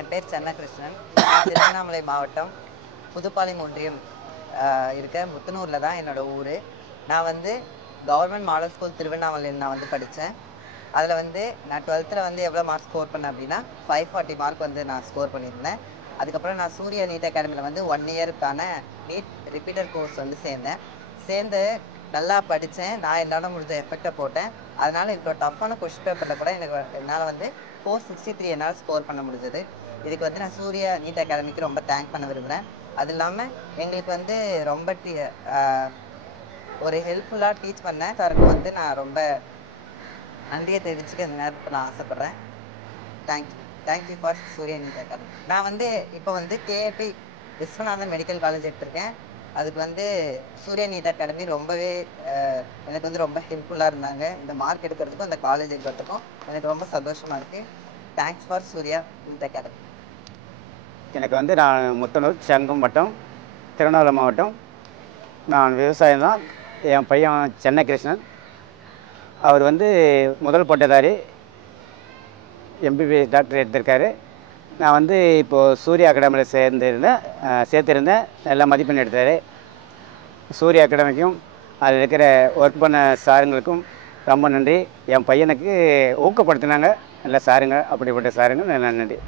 என் பேர் சென்னகிருஷ்ணன். நான் திருவண்ணாமலை மாவட்டம் புதுப்பாளையம் ஒன்றியம் இருக்க முத்தனூரில் தான் என்னோடய ஊர். நான் வந்து கவர்மெண்ட் மாடல் ஸ்கூல் திருவண்ணாமலையில் நான் வந்து படித்தேன். அதில் வந்து நான் 12th வந்து எவ்வளோ மார்க் ஸ்கோர் பண்ணேன் அப்படின்னா 540 மார்க் வந்து நான் ஸ்கோர் பண்ணியிருந்தேன். அதுக்கப்புறம் நான் சூர்யா நீட் அகாடமியில் வந்து 1 இயருக்கான நீட் ரிப்பீட்டர் கோர்ஸ் வந்து சேர்ந்து நல்லா படித்தேன். நான் என்னால் முடிஞ்ச எஃபெக்டை போட்டேன். அதனால் இப்போ டஃப்பான கொஸ்டின் பேப்பரில் கூட என்னால் வந்து 463 என்னால் ஸ்கோர் பண்ண முடிஞ்சது. இதுக்கு வந்து நான் சூர்யா நீட் அகாடமிக்கு ரொம்ப தேங்க் பண்ண விரும்புகிறேன். அது இல்லாமல் எங்களுக்கு வந்து ரொம்ப ஒரு ஹெல்ப்ஃபுல்லாக டீச் பண்ணேன் சாருக்கு வந்து நான் ரொம்ப நன்றியை தெரிவிச்சுக்க இந்த நேரத்தில் நான் ஆசைப்பட்றேன். Thank you for Surya NEET Academy. நான் வந்து இப்போ வந்து கேஏபி விஸ்வநாதன் மெடிக்கல் காலேஜ் எடுத்திருக்கேன். அதுக்கு வந்து சூர்யா நீட் அகாடமி ரொம்பவே எனக்கு வந்து ரொம்ப ஹெல்ப்ஃபுல்லாக இருந்தாங்க. இந்த மார்க் எடுக்கிறதுக்கும் அந்த காலேஜ் எடுக்கிறதுக்கும் எனக்கு ரொம்ப சந்தோஷமாக இருக்குது. Thanks for Surya NEET Academy. எனக்கு வந்து நான் முத்தனூர் செங்கம் வட்டம் திருவண்ணாமலை மாவட்டம். நான் விவசாயம் தான். என் பையன் சென்னகிருஷ்ணன். அவர் வந்து முதல் பட்டதாரி எம்பிபிஎஸ் டாக்டர் எடுத்திருக்காரு. நான் வந்து இப்போது சூர்யா அகாடமியில் சேர்த்திருந்தேன். நல்லா மதிப்பெண் எடுத்தார். சூர்யா அகாடமிக்கும் அதில் இருக்கிற ஒர்க் பண்ண சாருங்களுக்கும் ரொம்ப நன்றி. என் பையனுக்கு ஊக்கப்படுத்தினாங்க நல்ல சாருங்க. அப்படிப்பட்ட சாருங்க நல்லா நன்றி.